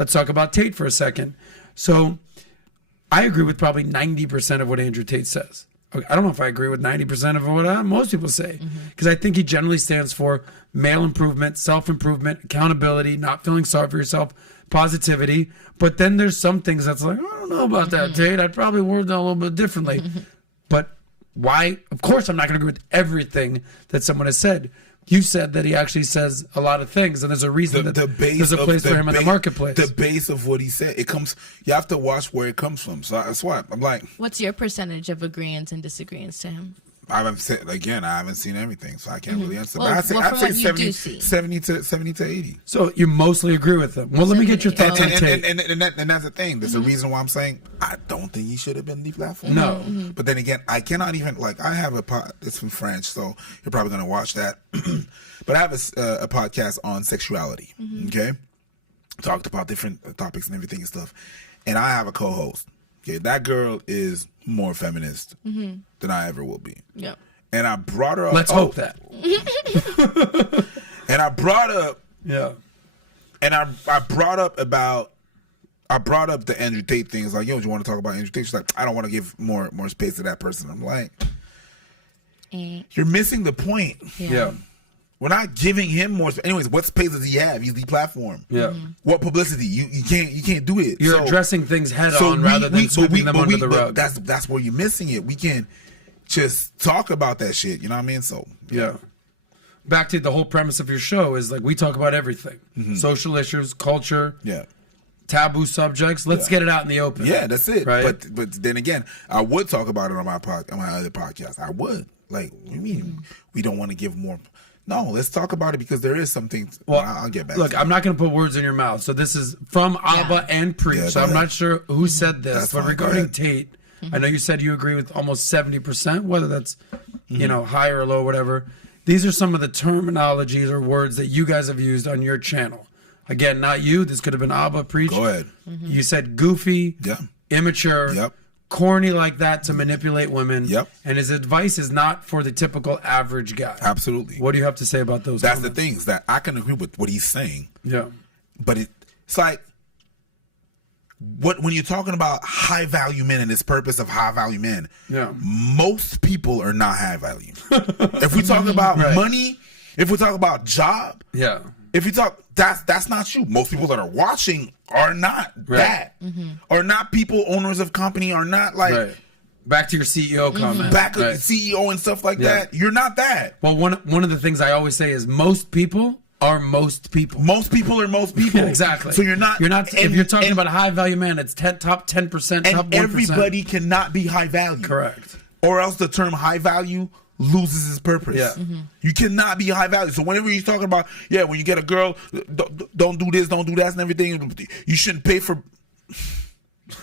let's talk about Tate for a second. So I agree with probably 90% of what Andrew Tate says. I don't know if I agree with 90% of what most people say, because I think he generally stands for male improvement, self-improvement, accountability, not feeling sorry for yourself, positivity. But then there's some things that's like, I don't know about that, Tate. I'd probably word that a little bit differently. But why? Of course, I'm not going to agree with everything that someone has said. You said that he actually says a lot of things, and there's a reason that there's a place for him in the marketplace. The base of what he said, it comes. You have to watch where it comes from. So that's why I'm like, what's your percentage of agreeants and disagreeants to him? I haven't seen everything, so I can't really answer. Well, but I'd say 70 to 80. So you mostly agree with them. Well, let me get your thoughts on Tate. And that's the thing. There's a reason why I'm saying I don't think he should have been deplatformed. No. But then again, I cannot even, like, I have it's in French, so you're probably going to watch that. But I have a podcast on sexuality, okay? Talked about different topics and everything and stuff. And I have a co-host. Okay, that girl is more feminist than I ever will be. Yep. And I brought her up. Let's hope that. And I brought up. Yeah. And I brought up the Andrew Tate thing. It's like, yo, do you want to talk about Andrew Tate? She's like, I don't want to give more space to that person. I'm like, you're missing the point. Yeah. We're not giving him more. Anyways, what space does he have? He's the platform. Yeah. What publicity? You can't do it. You're addressing things head on rather than sweeping them under the rug. That's where you're missing it. We can't just talk about that shit. You know what I mean? So yeah. Back to the whole premise of your show is like we talk about everything: social issues, culture, taboo subjects. Let's get it out in the open. Yeah, that's it. Right? But then again, I would talk about it on my other podcast. I would. Like, what do you mean we don't want to give more? No, let's talk about it because there is something. Well, I'll get back. Look, I'm not going to put words in your mouth. So this is from Abba and Preach. Yeah, so I'm not sure who said this, That's but fine. regarding Tate, I know you said you agree with almost 70%, whether that's high or low, whatever. These are some of the terminologies or words that you guys have used on your channel. Again, not you. This could have been Abba, Preach. Go ahead. You said goofy, immature, corny like that to manipulate women. And his advice is not for the typical average guy. Absolutely. What do you have to say about those That's comments? the thing, is that I can agree with what he's saying. Yeah. But it's like, when you're talking about high value men and this purpose of high value men, most people are not high value. If we talk about money, if we talk about job, if we talk, that's not true. Most people that are watching are not that. Are not people, owners of company, are not like back to your CEO comment. Back to CEO and stuff like that. You're not that. Well, one of the things I always say is most people are most people. Most people are most people. Exactly. So you're not. If you're talking about a high value man, it's top 10%, top 1%. Everybody cannot be high value. Correct. Or else the term high value loses its purpose. Yeah. You cannot be high value. So whenever you're talking about, when you get a girl, don't do this, don't do that, and everything, you shouldn't pay for.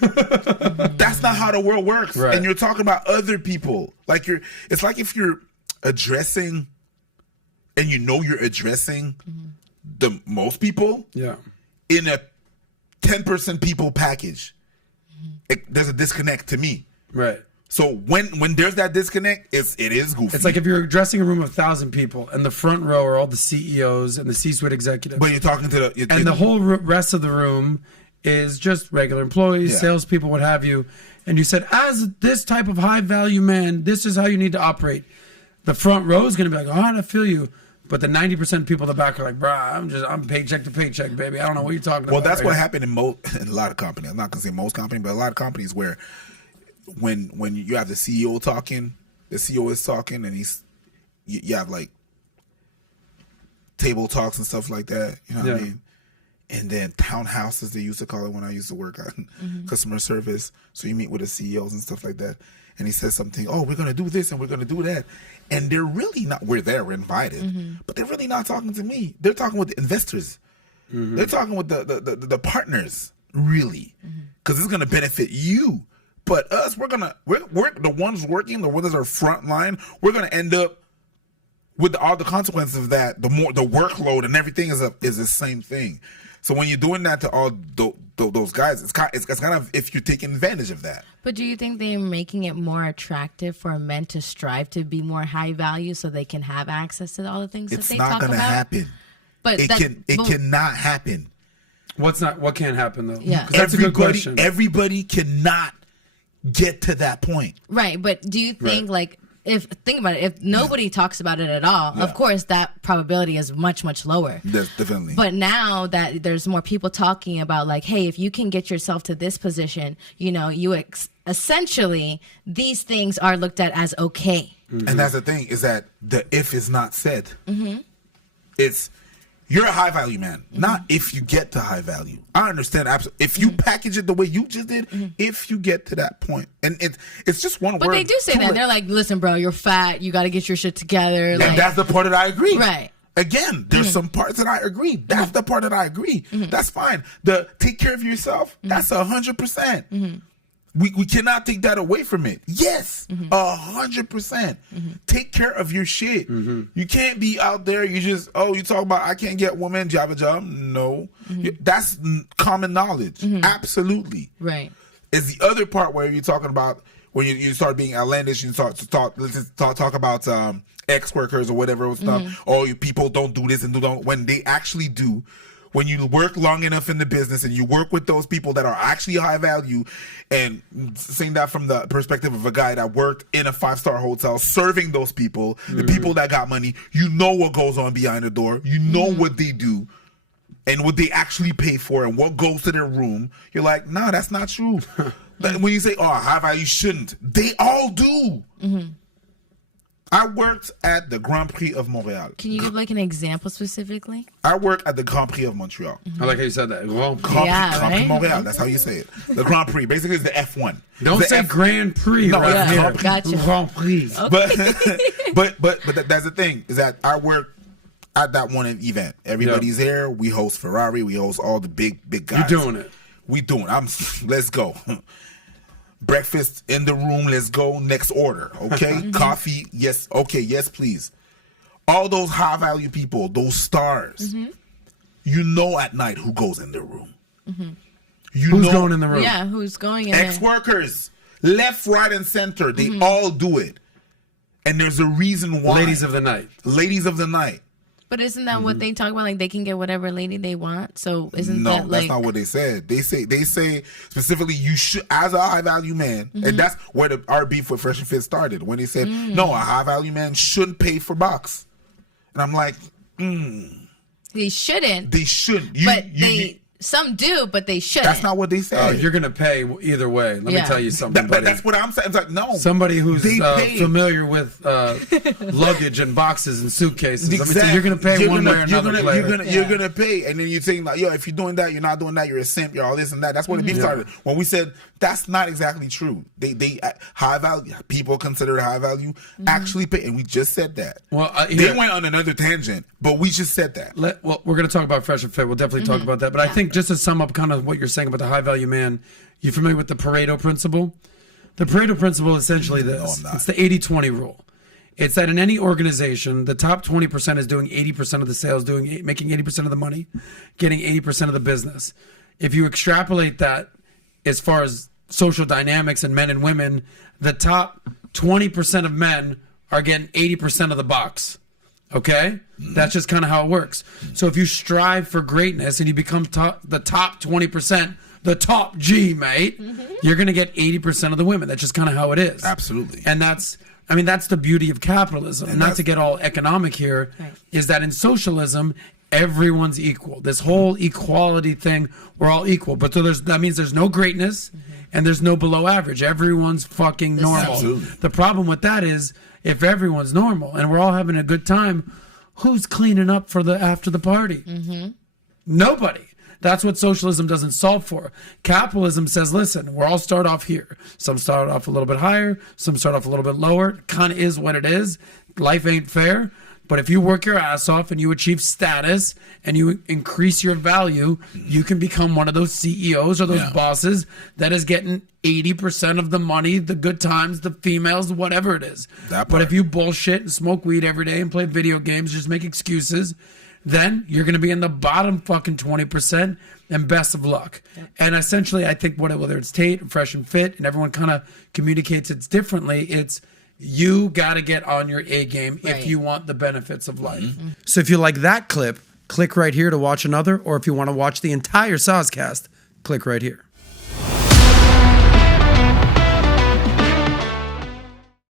That's not how the world works. Right. And you're talking about other people. Like it's like if you're addressing, and you're addressing the most people. In a 10% people package, there's a disconnect to me. Right. So when there's that disconnect, it is goofy. It's like if you're addressing a room of 1,000 people, and the front row are all the CEOs and the C-suite executives. But you're talking to the whole rest of the room is just regular employees, salespeople, what have you. And you said, as this type of high value man, this is how you need to operate. The front row is going to be like, all right, I feel you. But the 90% of people in the back are like, bruh, I'm paycheck to paycheck, baby. I don't know what you're talking about. Well, that's what happened in a lot of companies. I'm not going to say most companies, but a lot of companies where when you have the CEO talking, the CEO is talking, and you have like table talks and stuff like that. You know what I mean? And then townhouses, they used to call it when I used to work on customer service. So you meet with the CEOs and stuff like that. And he says something, oh, we're going to do this and we're going to do that. And they're really not, we're invited, but they're really not talking to me. They're talking with the investors. They're talking with the partners, really. Because it's going to benefit you. But us, we're the ones working, the ones that are front line, we're going to end up with all the consequences of that. The workload and everything is the same thing. So when you're doing that to all those guys, it's kind of if you're taking advantage of that. But do you think they're making it more attractive for men to strive to be more high value so they can have access to all the things that they talk about? It's not going to happen. But it cannot happen. What can't happen though? Yeah. 'Cause that's a good question. Everybody cannot get to that point. Right, but do you think think about it, if nobody talks about it at all, of course that probability is much, much lower. That's definitely. But now that there's more people talking about like, hey, if you can get yourself to this position, essentially these things are looked at as okay. Mm-hmm. And that's the thing, is that the if is not said. Mm-hmm. It's you're a high value man, not if you get to high value. I understand absolutely. If you package it the way you just did, if you get to that point, and it's just one word. But they do say that. They're like, listen, bro, you're fat. You got to get your shit together. And that's the part that I agree. Right. Again, there's some parts that I agree. That's the part that I agree. That's fine. The take care of yourself, that's 100%. We cannot take that away from it. Yes, 100%. Take care of your shit. You can't be out there, you just, you talk about, I can't get women, do you have a job? No. That's common knowledge. Absolutely. Right. It's the other part where you're talking about, when you start being outlandish, you start to talk about ex-workers or whatever stuff. You people don't do this and don't, when they actually do. When you work long enough in the business and you work with those people that are actually high value, and saying that from the perspective of a guy that worked in a 5-star hotel serving those people, the people that got money, you know what goes on behind the door. You know what they do and what they actually pay for and what goes to their room. You're like, nah, that's not true. When you say, high value shouldn't, they all do. I worked at the Grand Prix of Montreal. Can you give like an example specifically? I work at the Grand Prix of Montreal. I like how you said that. Grand Prix Montreal. That's how you say it. The Grand Prix. Basically, it's the F1. Don't say Grand Prix. No, right here. Gotcha. Grand Prix. Okay. But that's the thing, is that I work at that one event. Everybody's there. We host Ferrari. We host all the big guys. You're doing it. We doing it. Let's go. Breakfast in the room, let's go. Next order, okay? Coffee, yes, okay, yes, please. All those high value people, those stars, you know at night who goes in the room. Who's going in the room? Yeah, who's going in there? Ex-workers, left, right, and center, they all do it. And there's a reason why. Ladies of the night. Ladies of the night. But isn't that what they talk about? Like they can get whatever lady they want. So isn't that like? No, that's not what they said. They say specifically you should, as a high value man, and that's where our beef with Fresh and Fit started. When they said no, a high value man shouldn't pay for box, and I'm like, they shouldn't. They shouldn't. Some do, but they shouldn't. That's not what they said. You're gonna pay either way. Let me tell you something. But that's what I'm saying. It's like, no. Somebody who's familiar with luggage and boxes and suitcases. Exactly. Let me tell you, you're gonna pay one way or another. You're gonna pay, and then you're saying like, if you're doing that, you're not doing that. You're a simp. You're all this and that. That's where the beef started. When we said that's not exactly true. They high value people considered high value actually pay, and we just said that. Well, they went on another tangent, but we just said that. We're gonna talk about Fresh and Fit. We'll definitely talk about that. But I think just to sum up kind of what you're saying about the high value man, you familiar with the Pareto Principle? The Pareto Principle is essentially this. No, I'm not. It's the 80-20 rule. It's that in any organization, the top 20% is doing 80% of the sales, making 80% of the money, getting 80% of the business. If you extrapolate that as far as social dynamics and men and women, the top 20% of men are getting 80% of the box. Okay? That's just kind of how it works. So if you strive for greatness and you become the top 20%, the top G, mate, you're going to get 80% of the women. That's just kind of how it is. Absolutely. And that's the beauty of capitalism. And not to get all economic here, is that in socialism, everyone's equal. This whole equality thing, we're all equal. But that means there's no greatness and there's no below average. Everyone's fucking normal. Absolutely. The problem with that is, if everyone's normal and we're all having a good time, who's cleaning up for after the party? Nobody. That's what socialism doesn't solve for. Capitalism says, listen, we'll all start off here. Some start off a little bit higher. Some start off a little bit lower. Kind of is what it is. Life ain't fair. But if you work your ass off and you achieve status and you increase your value, you can become one of those CEOs or those bosses that is getting 80% of the money, the good times, the females, whatever it is. But if you bullshit and smoke weed every day and play video games, just make excuses, then you're going to be in the bottom fucking 20%, and best of luck. And essentially, I think whether it's Tate and Fresh and Fit and everyone kind of communicates it differently, it's you got to get on your A game if you want the benefits of life. So if you like that clip, click right here to watch another. Or if you want to watch the entire Soscast, click right here.